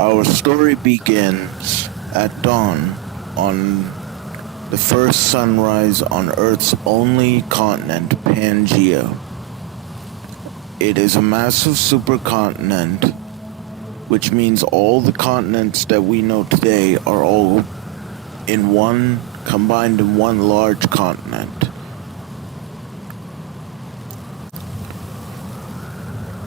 Our story begins at dawn on the first sunrise on Earth's only continent, Pangaea. It is a massive supercontinent, which means all the continents that we know today are all combined in one large continent.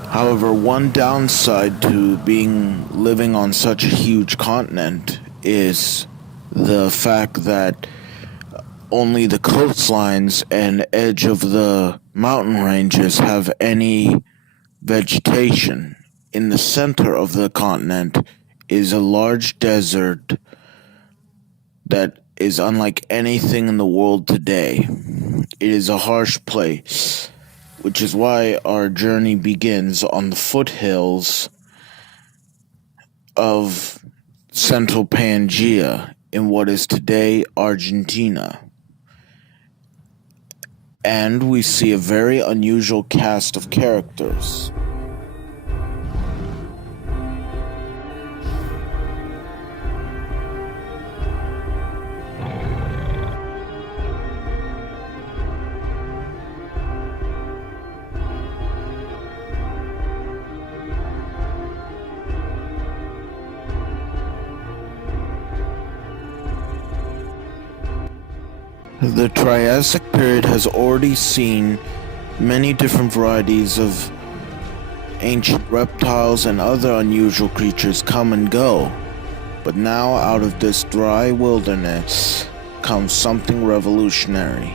However, one downside to living on such a huge continent is the fact that only the coastlines and edge of the mountain ranges have any vegetation. In the center of the continent is a large desert that is unlike anything in the world today. It is a harsh place, which is why our journey begins on the foothills of central Pangaea in what is today Argentina. And we see a very unusual cast of characters. The Triassic period has already seen many different varieties of ancient reptiles and other unusual creatures come and go. But now out of this dry wilderness comes something revolutionary.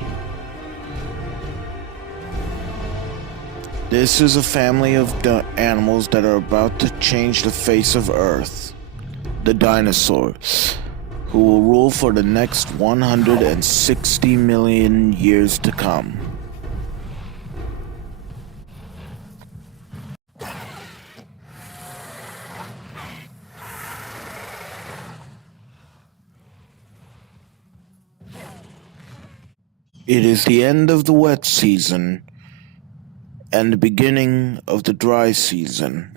This is a family of animals that are about to change the face of Earth, the dinosaurs, who will rule for the next 160 million years to come. It is the end of the wet season and the beginning of the dry season.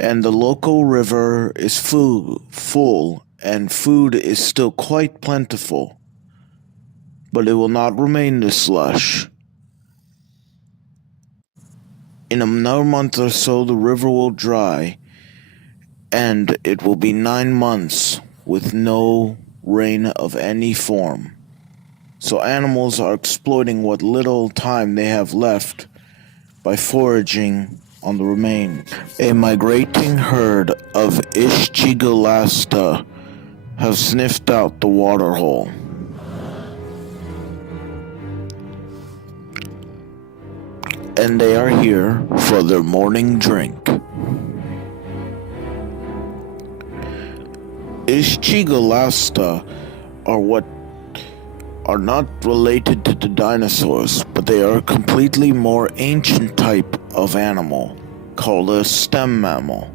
And the local river is full and food is still quite plentiful. But it will not remain this lush. In another month or so, the river will dry, and it will be 9 months with no rain of any form. So animals are exploiting what little time they have left by foraging on the remains. A migrating herd of Ischigolasta have sniffed out the waterhole. And they are here for their morning drink. Ischigolasta are not related to the dinosaurs, but they are a completely more ancient type of animal called a stem mammal.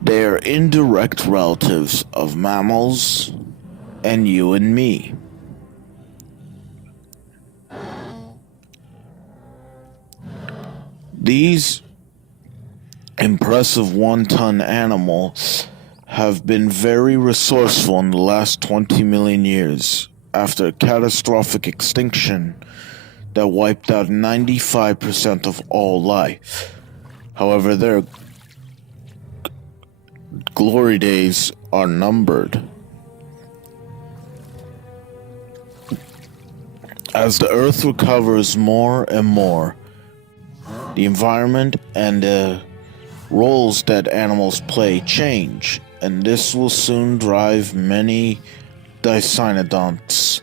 They are indirect relatives of mammals and you and me. These impressive one-ton animals have been very resourceful in the last 20 million years after a catastrophic extinction that wiped out 95% of all life. However, their glory days are numbered. As the Earth recovers more and more, the environment and the roles that animals play change, and this will soon drive many dicynodonts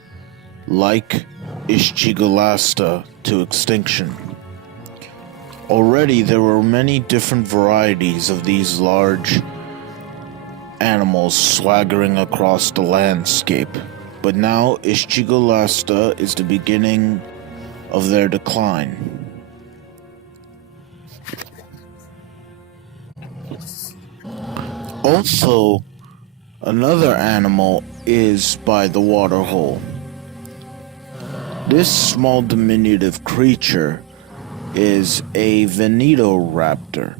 like Ischigolasta to extinction. Already there were many different varieties of these large animals swaggering across the landscape, but now Ischigolasta is the beginning of their decline. Also, another animal is by the waterhole. This small diminutive creature is a Venetoraptor.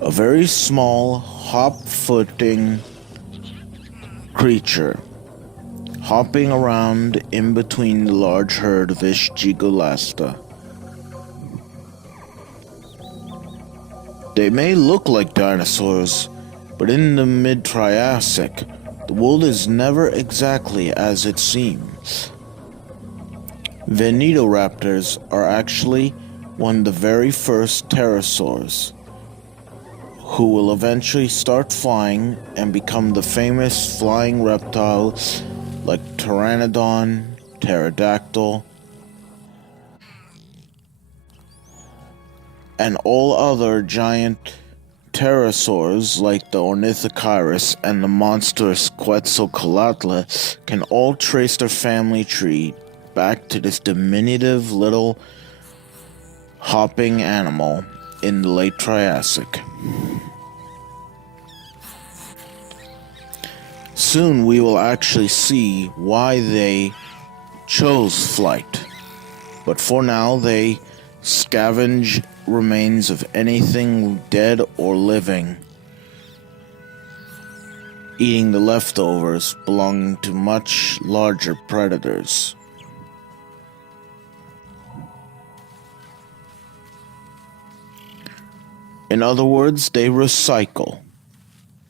A very small, hop-footing creature, hopping around in between the large herd of Ishchigolasta. They may look like dinosaurs, but in the mid-Triassic, the world is never exactly as it seems. Venedoraptors are actually one of the very first pterosaurs, who will eventually start flying and become the famous flying reptiles like Pteranodon, Pterodactyl, and all other giant pterosaurs like the Ornithocheirus and the monstrous Quetzalcoatl can all trace their family tree back to this diminutive little hopping animal in the late Triassic. Soon we will actually see why they chose flight, but for now they scavenge remains of anything dead or living, eating the leftovers belonging to much larger predators. In other words, they recycle.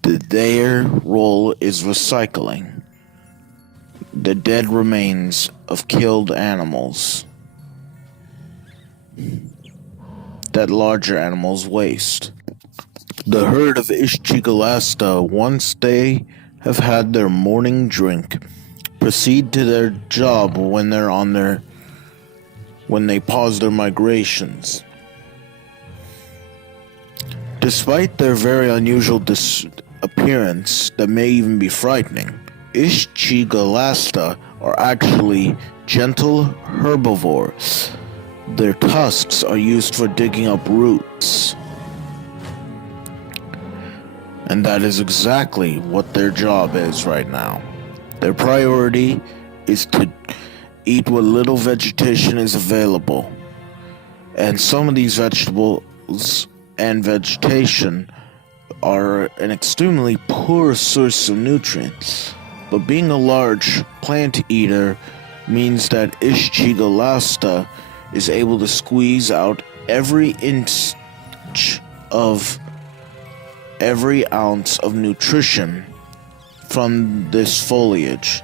Their role is recycling the dead remains of killed animals that larger animals waste. The herd of Ishchigolasta, once they have had their morning drink, proceed to their job when they pause their migrations. Despite their very unusual appearance that may even be frightening, Ishchigolasta are actually gentle herbivores. Their tusks are used for digging up roots. And that is exactly what their job is right now. Their priority is to eat what little vegetation is available. And some of these vegetables and vegetation are an extremely poor source of nutrients. But being a large plant eater means that Ishchigolasta is able to squeeze out every inch of every ounce of nutrition from this foliage.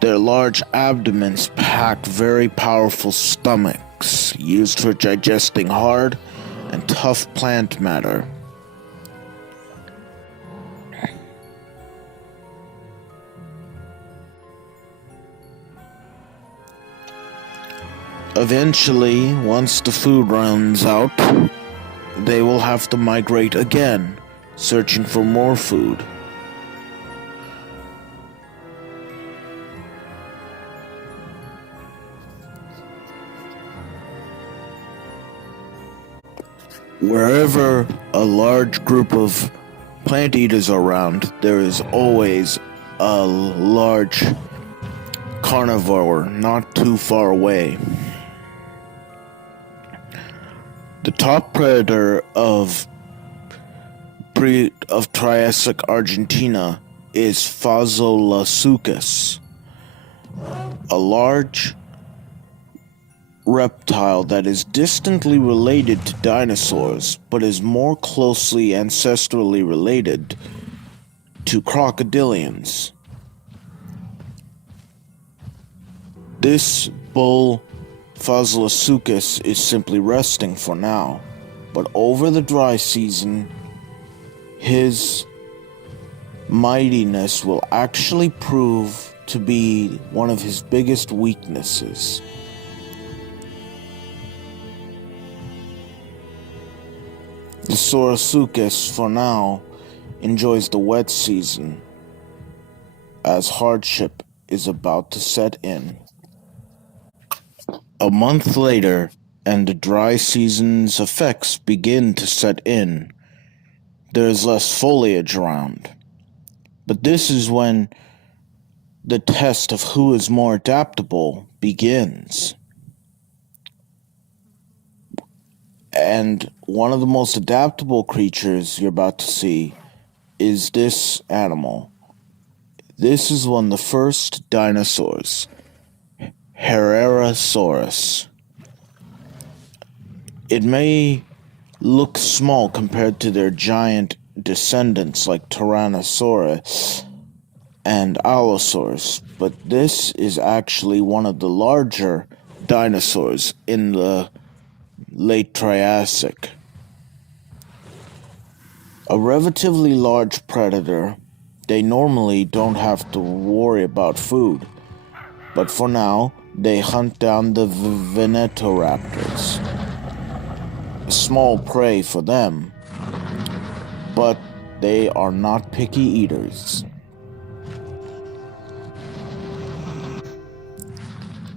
Their large abdomens pack very powerful stomachs used for digesting hard and tough plant matter. Eventually, once the food runs out, they will have to migrate again, searching for more food. Wherever a large group of plant eaters are around, there is always a large carnivore not too far away. The top predator of Triassic Argentina is Phaseolasuchus, a large reptile that is distantly related to dinosaurs, but is more closely ancestrally related to crocodilians. This bull Phaseolasuchus is simply resting for now, but over the dry season, his mightiness will actually prove to be one of his biggest weaknesses. The Saurasuchus, for now, enjoys the wet season, as hardship is about to set in. A month later, and the dry season's effects begin to set in. There is less foliage around. But this is when the test of who is more adaptable begins. And one of the most adaptable creatures you're about to see is this animal. This is one of the first dinosaurs, Herrerasaurus. It may look small compared to their giant descendants like Tyrannosaurus and Allosaurus, but this is actually one of the larger dinosaurs in the late Triassic. A relatively large predator, they normally don't have to worry about food, but for now, they hunt down the Venetoraptors. A small prey for them, but they are not picky eaters.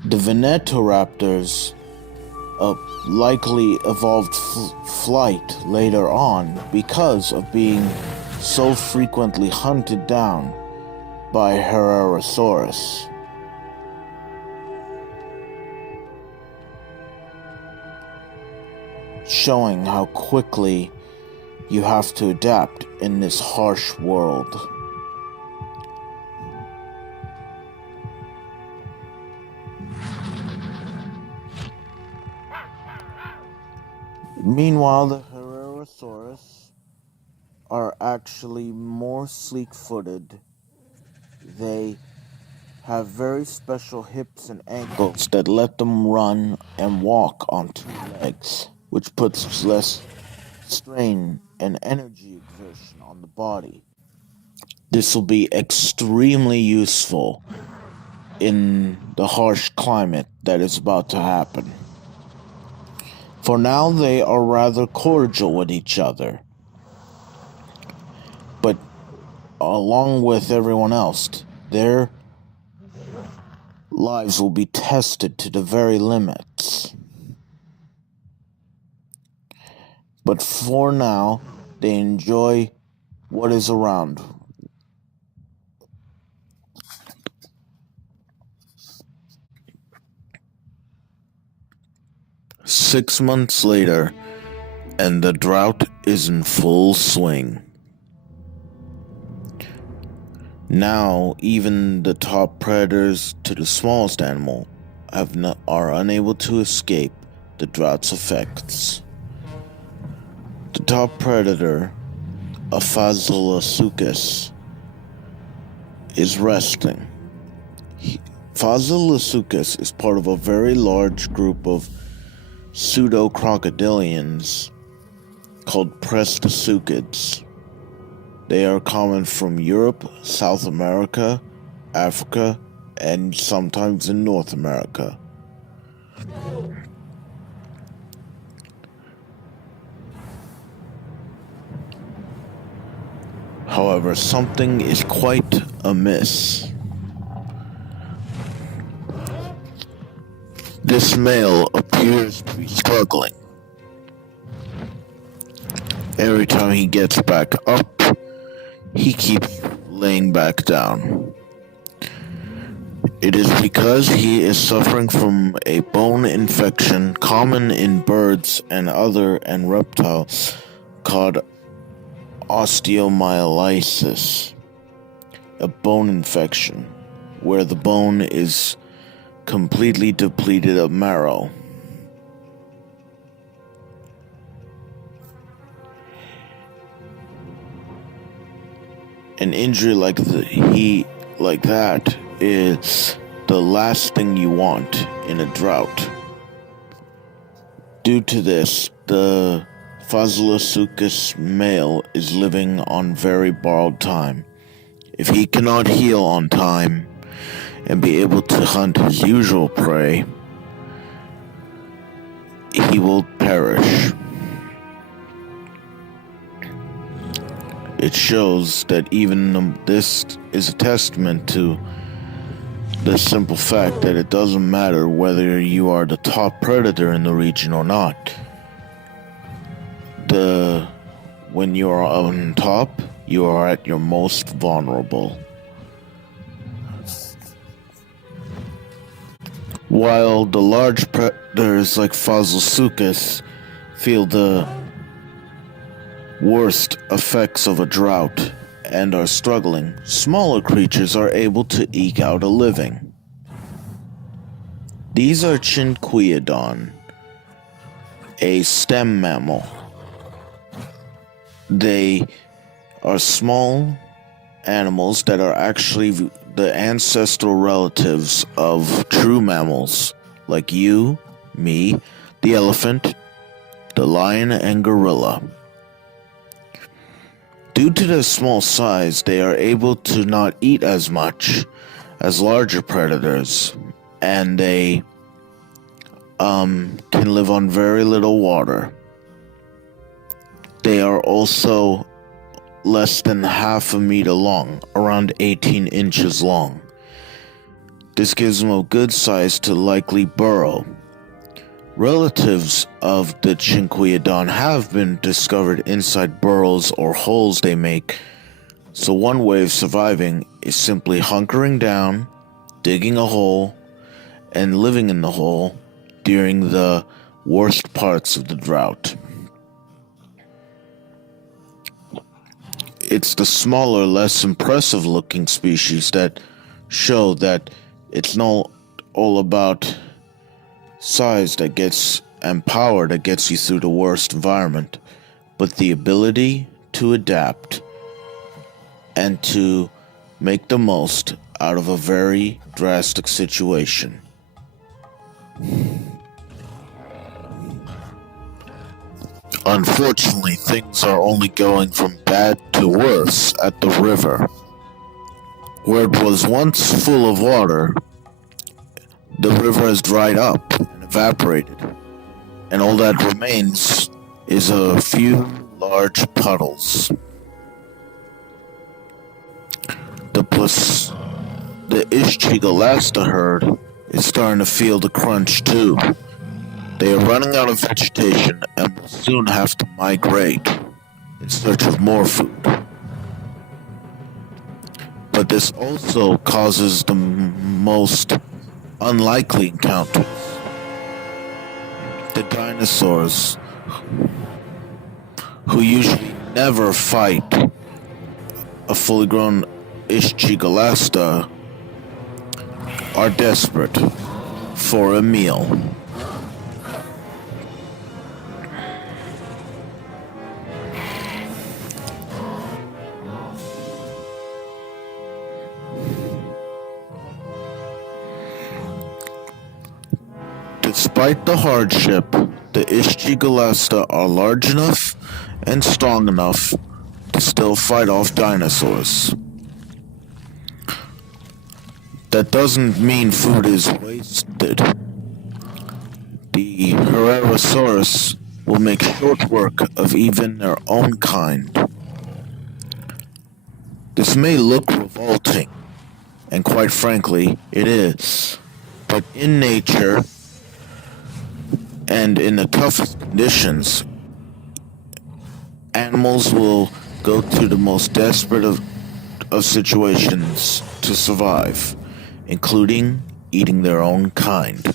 The Venetoraptors likely evolved flight later on because of being so frequently hunted down by Herrerasaurus. Showing how quickly you have to adapt in this harsh world. Meanwhile, the Herrerasaurus are actually more sleek-footed. They have very special hips and ankles that let them run and walk on two legs, which puts less strain and energy exertion on the body. This will be extremely useful in the harsh climate that is about to happen. For now, they are rather cordial with each other. But along with everyone else, their lives will be tested to the very limits. But for now, they enjoy what is around. Six months later, and the drought is in full swing. Now, even the top predators to the smallest animal are unable to escape the drought's effects. The top predator, Aphasilasuchus, is resting. Aphasilasuchus is part of a very large group of pseudo-crocodilians called Prestasuchids. They are common from Europe, South America, Africa, and sometimes in North America. However, something is quite amiss. This male appears to be struggling. Every time he gets back up, he keeps laying back down. It is because he is suffering from a bone infection common in birds and reptiles called osteomyelitis, a bone infection where the bone is completely depleted of marrow. An injury like that is the last thing you want in a drought. Due to this, the Aphasilasuchus male is living on very borrowed time. If he cannot heal on time and be able to hunt his usual prey, he will perish. It shows that even this is a testament to the simple fact that it doesn't matter whether you are the top predator in the region or not. When you are on top, you are at your most vulnerable. While the large predators like Aphasilasuchus feel the worst effects of a drought and are struggling, smaller creatures are able to eke out a living. These are Chinquiodon, a stem mammal. They are small animals that are actually the ancestral relatives of true mammals like you, me, the elephant, the lion, and gorilla. Due to their small size, they are able to not eat as much as larger predators, and they can live on very little water. They are also less than half a meter long, around 18 inches long. This gives them a good size to likely burrow. Relatives of the Chinquiodon have been discovered inside burrows or holes they make, so one way of surviving is simply hunkering down, digging a hole, and living in the hole during the worst parts of the drought. It's the smaller, less impressive looking species that show that it's not all about size that gets and power that gets you through the worst environment, but the ability to adapt and to make the most out of a very drastic situation. Unfortunately, things are only going from bad to worse at the river. Where it was once full of water, the river has dried up and evaporated, and all that remains is a few large puddles. The Ishchigalasta herd is starting to feel the crunch too. They are running out of vegetation and will soon have to migrate in search of more food. But this also causes the most unlikely encounters. The dinosaurs, who usually never fight a fully grown Ishchigalasta, are desperate for a meal. Despite the hardship, the Ishchigalasta are large enough and strong enough to still fight off dinosaurs. That doesn't mean food is wasted. The Herrerasaurus will make short work of even their own kind. This may look revolting, and quite frankly, it is. But in nature, and in the toughest conditions, animals will go to the most desperate of situations to survive, including eating their own kind.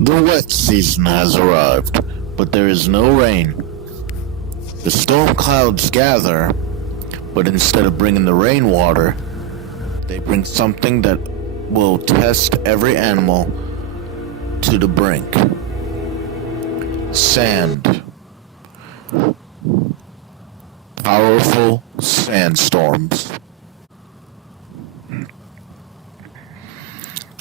The wet season has arrived, but there is no rain. The storm clouds gather, but instead of bringing the rainwater, they bring something that will test every animal to the brink. Sand. Powerful sandstorms.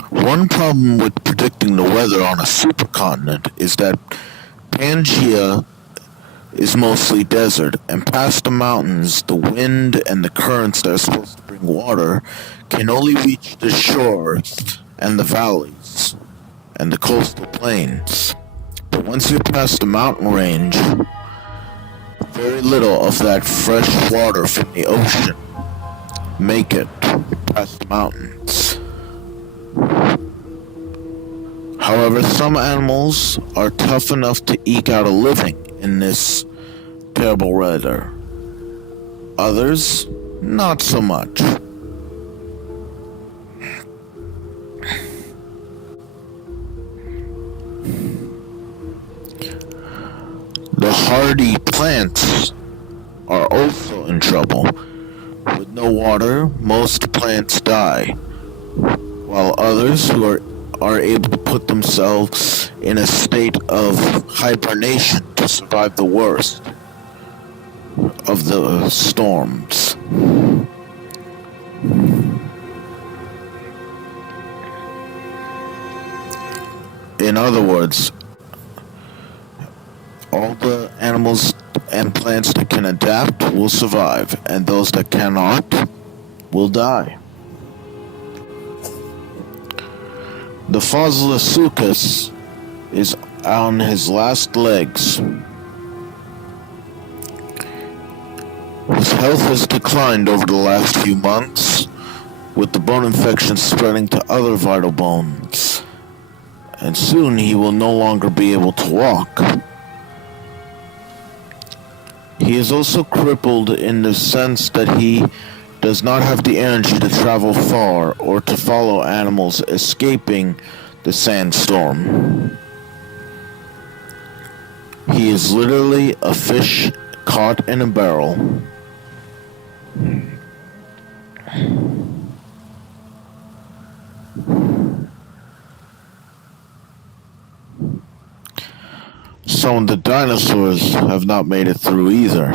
One problem with predicting the weather on a supercontinent is that Pangaea is mostly desert, and past the mountains, the wind and the currents that are supposed to bring water can only reach the shores and the valleys and the coastal plains. But once you're past the mountain range, very little of that fresh water from the ocean make it past the mountains. However, some animals are tough enough to eke out a living in this terrible weather. Others, not so much. The hardy plants are also in trouble. With no water, most plants die, while others who are able to put themselves in a state of hibernation to survive the worst of the storms. In other words, all the animals and plants that can adapt will survive, and those that cannot will die. The Phaseolasuchus is on his last legs. His health has declined over the last few months, with the bone infection spreading to other vital bones, and soon he will no longer be able to walk. He is also crippled in the sense that he does not have the energy to travel far or to follow animals escaping the sandstorm. He is literally a fish caught in a barrel. Some of the dinosaurs have not made it through either.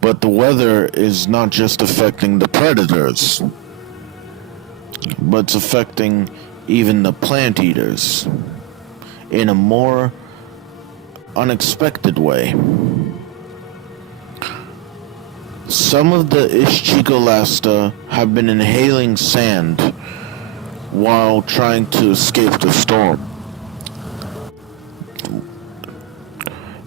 But the weather is not just affecting the predators, but it's affecting even the plant eaters in a more unexpected way. Some of the Ischigolasta have been inhaling sand while trying to escape the storm.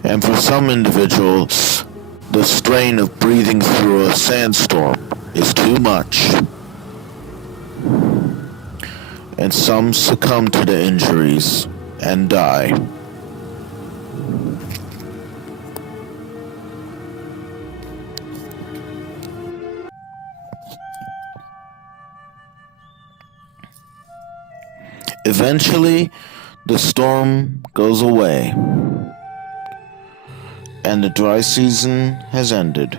And for some individuals, the strain of breathing through a sandstorm is too much. And some succumb to the injuries and die. Eventually, the storm goes away, and the dry season has ended.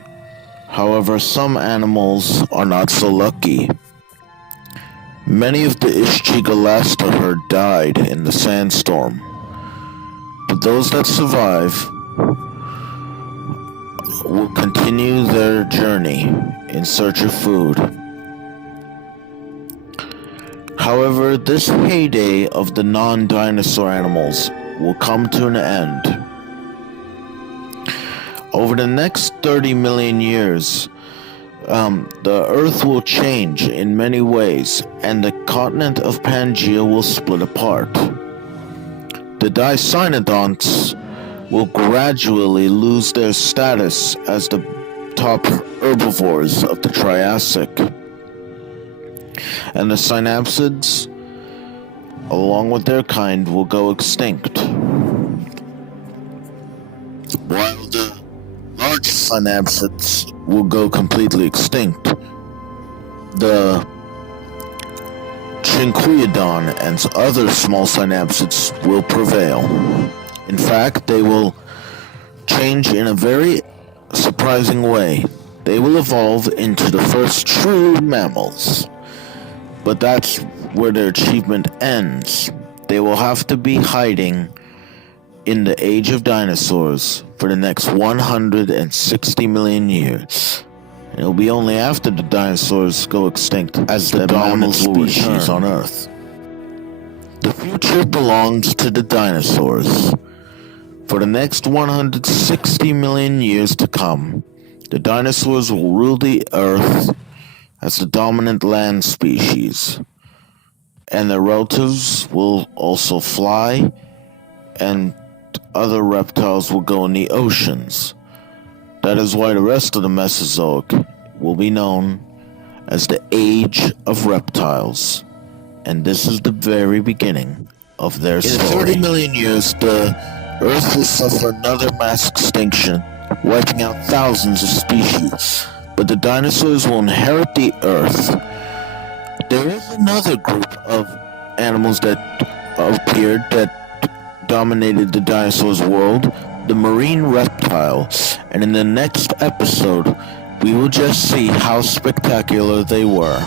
However, some animals are not so lucky. Many of the Ischigolasta herd died in the sandstorm, but those that survive will continue their journey in search of food. However, this heyday of the non-dinosaur animals will come to an end. Over the next 30 million years, the Earth will change in many ways, and the continent of Pangaea will split apart. The Dicynodonts will gradually lose their status as the top herbivores of the Triassic, and the synapsids, along with their kind, will go extinct. synapsids will go completely extinct. The Chinquiodon and other small synapsids will prevail. In fact, they will change in a very surprising way. They will evolve into the first true mammals. But that's where their achievement ends. They will have to be hiding in the age of dinosaurs for the next 160 million years. It'll be only after the dinosaurs go extinct as the dominant species on Earth. The future belongs to the dinosaurs. For the next 160 million years to come, the dinosaurs will rule the Earth as the dominant land species, and their relatives will also fly, and other reptiles will go in the oceans. That is why the rest of the Mesozoic will be known as the Age of Reptiles, and this is the very beginning of their story. In 30 million years, the Earth will suffer another mass extinction, wiping out thousands of species, but the dinosaurs will inherit the Earth. There is another group of animals that appeared that dominated the dinosaurs' world, the marine reptile, and in the next episode, we will just see how spectacular they were.